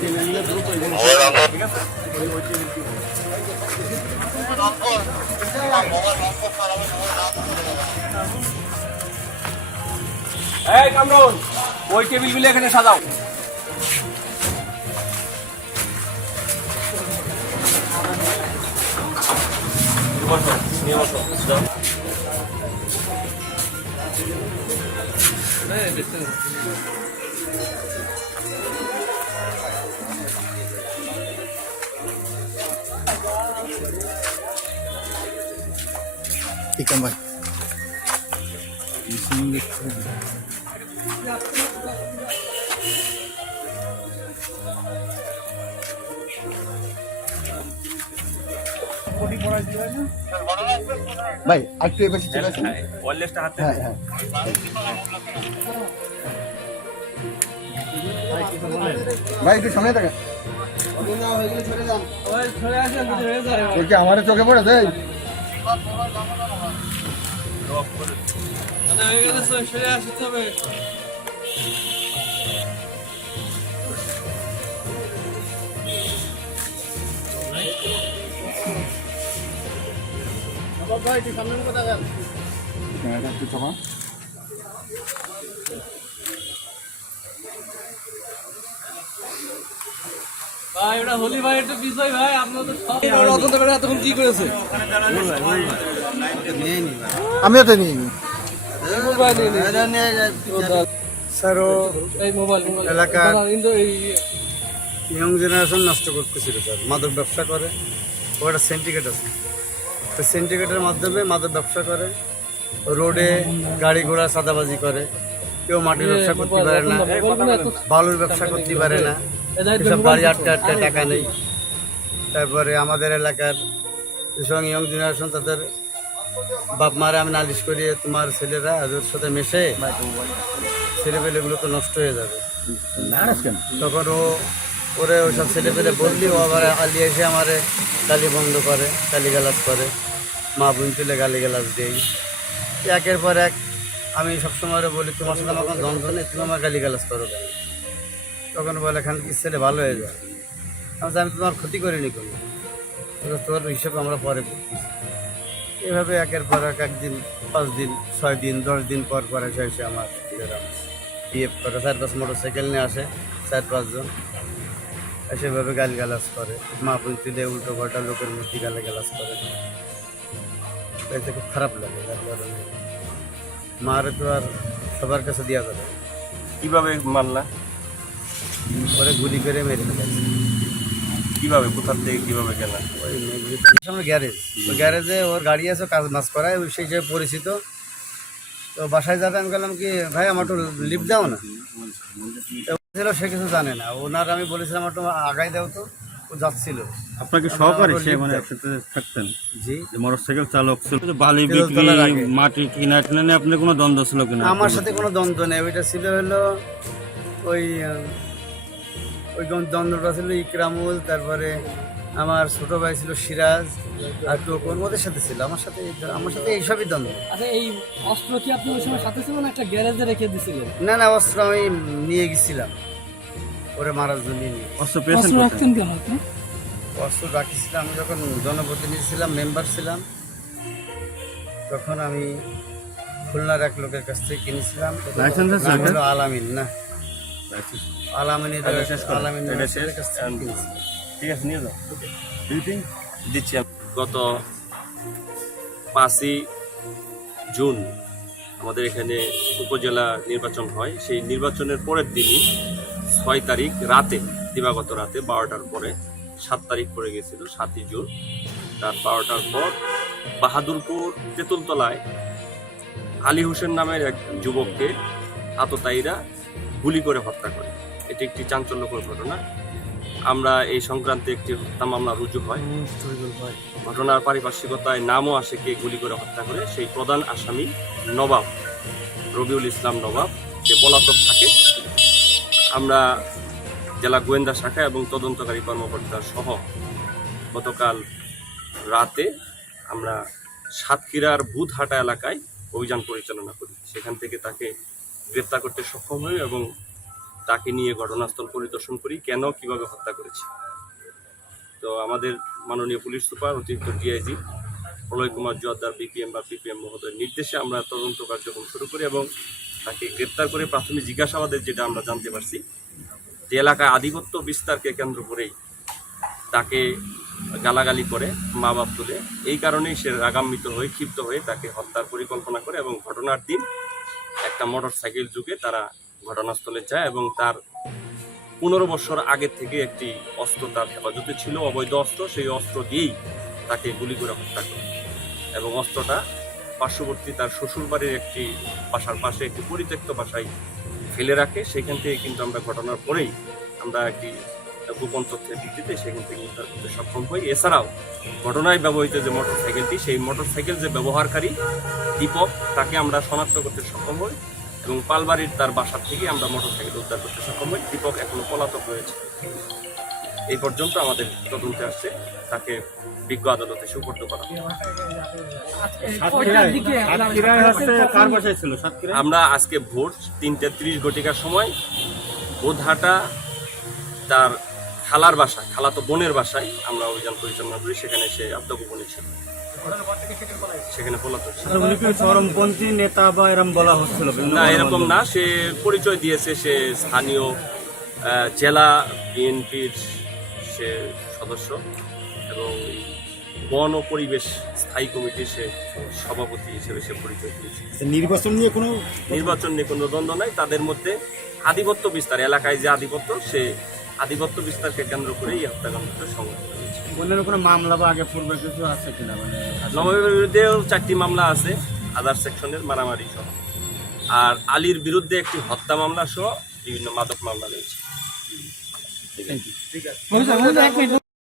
এই কামরুন, ওই টেবিলগুলো এখানে সাজাও। Ikan, Bang. ভাই একটু এবার চলে আসুন। ওয়ারলেসটা হাতে। হ্যাঁ হ্যাঁ ভাই একটু সামনে থাকেন। কি আমার চোখে পড়েছে? একটু চাপা। ভাই ওটা হোলি ভাই একটা বিষয় ভাই আপনার তো সব রতন বেলা তখন কি করেছে আমিও তো নিয়ে নিই মোবাইল স্যার ও এই মোবাইল এলাকার কিন্তু এই ইয়ং জেনারেশন নষ্ট করতেছিল স্যার। মাদক ব্যবসা করে, ও একটা সিন্ডিকেট আছে। তো সিন্ডিকেটের মাধ্যমে মাদক ব্যবসা করে, রোডে গাড়ি ঘোড়া সাদাবাজি করে, কেউ মাটির ব্যবসা করতে পারে না, বালুর ব্যবসা করতে পারে না, এসব বাড়ি আটটা টাকা নেই। তারপরে আমাদের এলাকার যেসব ইয়ং জেনারেশন তাদের বাপ মারে আমি নালিশ করি, তোমার ছেলেরা ওদের সাথে মেশে ছেলেপেলেগুলো তো নষ্ট হয়ে যাবে। তখন ওরে ওইসব ছেলেপেলে বললি ও আবার আলিয়ে এসে আমারে গালি বন্ধ করে, গালিগালাজ করে, মা বোন তুলে গালিগালাজ দেই। একের পর এক আমি সবসময় বলি তোমার সাথে আমার কোনো দ্বন্দ্ব নেই, তুমি আমার গালিগালাজ করো কেন? তখন বলে এখান কি ছেলে ভালো হয়ে যায়। আমি তোমার ক্ষতি করিনি কোনো, তোর হিসেবে আমরা পরে করতেছি। এভাবে একের পর এক একদিন 5 দিন 6 দিন 10 দিন পর পর এসে আমার বিএফ করে 4-5 মোটরসাইকেল নিয়ে আসে, 4-5 জন সেভাবে গালিগালাজ করে, মা বোন তুলে উল্টো পাল্টা লোকের মধ্যে গালিগালাজ করে। এতে খুব খারাপ লাগে। মারে তো আর সবার কাছে দেওয়া যাবে। কিভাবে মারলা? পরে গুলি করে মেরে ফেলেছে। কিভাবে, কোথা থেকে কিভাবে গেলা? ওই সামনে গ্যারেজ, তো গ্যারেজে ওর গাড়ি আছে, কাজ মাছ করায়, ওই সেই হিসেবে পরিচিত। তো বাসায় যাবে, আমি বললাম কি ভাই আমার একটু লিফট দাও না। সে কিছু জানে না, ওনার আমি বলেছিলাম একটু আগাই দাও, তো ও যাচ্ছিল। আপনাকে সহকারী সে মানে একসাথে থাকতেন? জি, মোটরসাইকেল চালক ছিল, বালি বিক্রি মাটি কিনা টিনা নিয়ে আপনার কোনো দ্বন্দ্ব ছিল কিনা? আমার সাথে কোনো দ্বন্দ্ব নেই। ওইটা ছিল হলো ওই ওই দ্বন্দ্বটা ছিল ইকরামুল, তারপরে আমার ছোট ভাই ছিল সিরাজ, আর টোকন ওদের সাথে ছিল। আমার সাথে এইসবই দ্বন্দ্ব। আচ্ছা এই অস্ত্র কি আপনি ওই সময় সাথে ছিল না একটা গ্যারেজে রেখে দিয়েছিলেন? না না, অস্ত্র আমি নিয়ে গেছিলাম ওরে মারার জন্য। নিয়ে অস্ত্র পেয়েছেন রাখতেন কেন আপনি? অস্ত্র রাখিছিলাম আমি যখন জনপ্রতিনিধি ছিলাম, মেম্বার ছিলাম, তখন আমি খুলনার এক লোকের কাছ থেকে কিনেছিলাম। লাইসেন্স আছে? নাম হলো আলামিন, না আলামিনের কাছ থেকে কিনেছিলাম। ঠিক আছে, নিয়ে যাও। দিচ্ছি। গত 5ই জুন আমাদের এখানে উপজেলা নির্বাচন হয়। সেই নির্বাচনের পরের দিনই 6 তারিখ রাতে, দিবাগত রাতে 12টার পরে 7 তারিখ পড়ে গেছিল 7ই জুন রাত 12টার পর বাহাদুরপুর তেঁতুলতলায় আলী হোসেন নামের এক যুবককে আততায়ীরা গুলি করে হত্যা করে। এটি একটি চাঞ্চল্যকর ঘটনা। আমরা এই সংক্রান্তে একটি হত্যা মামলা রুজু হয়। ঘটনার পারিপার্শ্বিকতায় নামও আসে কে গুলি করে হত্যা করে। সেই প্রধান আসামি নবাব, রবিউল ইসলাম নবাব, সে পলাতক থাকে। আমরা জেলা গোয়েন্দা শাখা এবং তদন্তকারী কর্মকর্তা সহ গতকাল রাতে আমরা সাতক্ষীরার বুধহাটা এলাকায় অভিযান পরিচালনা করি। সেখান থেকে তাকে গ্রেপ্তার করতে সক্ষম হই এবং তাকে নিয়ে ঘটনাস্থল পরিদর্শন করি কেন কিভাবে হত্যা করেছে। তো আমাদের মাননীয় পুলিশ সুপার অতিরিক্ত ডিআইজি প্রলয় কুমার জোয়ারদার বিপিএম বা পিপিএম মহোদয়ের নির্দেশে আমরা তদন্ত কার্যক্রম শুরু করি এবং তাকে গ্রেপ্তার করে প্রাথমিক জিজ্ঞাসাবাদের যেটা আমরা জানতে পারছি যে এলাকায় আধিপত্য বিস্তারকে কেন্দ্র করেই তাকে গালাগালি করে মা বাপ তুলে, এই কারণেই সে রাগান্বিত হয়ে ক্ষিপ্ত হয়ে তাকে হত্যার পরিকল্পনা করে এবং ঘটনার দিন একটা মোটর সাইকেল যুগে তারা ঘটনাস্থলে যায় এবং তার 15 বছর আগে থেকে একটি অস্ত্র তার হেফাজতে ছিল, অবৈধ অস্ত্র। সেই অস্ত্র দিয়েই তাকে গুলি করে হত্যা করে এবং অস্ত্রটা পার্শ্ববর্তী তার শ্বশুরবাড়ির একটি বাসার পাশে একটি পরিত্যক্ত বাসায় ফেলে রাখে। সেখান থেকে কিন্তু আমরা ঘটনার পরেই আমরা একটি গোপন তথ্যের ভিত্তিতে সেখান থেকে উদ্ধার করতে সক্ষম হই। এছাড়াও ঘটনায় ব্যবহৃত যে মোটরসাইকেলটি, সেই মোটরসাইকেল যে ব্যবহারকারী দীপক, তাকে আমরা শনাক্ত করতে সক্ষম হই এবং পালবাড়ির তার বাসা থেকে আমরা মোটরসাইকেল উদ্ধার করতে সক্ষম হই। দীপক এখনো পলাতক রয়েছে। এই পর্যন্ত আমাদের তদন্তে আসছে, তাকে বিজ্ঞ আদালতে সুপর্দ করা হয়। কার বাসায় ছিল সাতক্ষীরায়? আমরা আজকে ভোর 3:30 ঘটিকার সময় বোধহাটা তার খালার বাসা, খালাতো বোনের বাসায় আমরা অভিযান পরিচালনা করি। সেখানে সে আত্মগোপনে ছিল, সেখানে পলাতক ছিল। উনি কি চরমপন্থী নেতা বা এরকম বলা হচ্ছিল? না, এরকম না। সে পরিচয় দিয়েছে সে স্থানীয় জেলা বিএনপির সে সদস্য এবং বন ও পরিবেশ স্থায়ী কমিটির সে সভাপতি হিসেবে সে পরিচয় দিয়েছে। নির্বাচন নিয়ে কোনো দ্বন্দ্ব নাই তাদের মধ্যে। আধিপত্য বিস্তার, এলাকায় যে আধিপত্য, সে আধিপত্য বিস্তারকে কেন্দ্র করেই হত্যাকাণ্ডটা সংঘটিত হয়েছে। অন্যান্য কোনো মামলা বা আগে পূর্বে কিছু আছে কিনা? মানে নবাবের বিরুদ্ধেও 4টি মামলা আছে আদার সেকশনের মারামারি সহ, আর আলীর বিরুদ্ধে একটি হত্যা মামলা সহ বিভিন্ন মাদক মামলা রয়েছে। ঠিক আছে।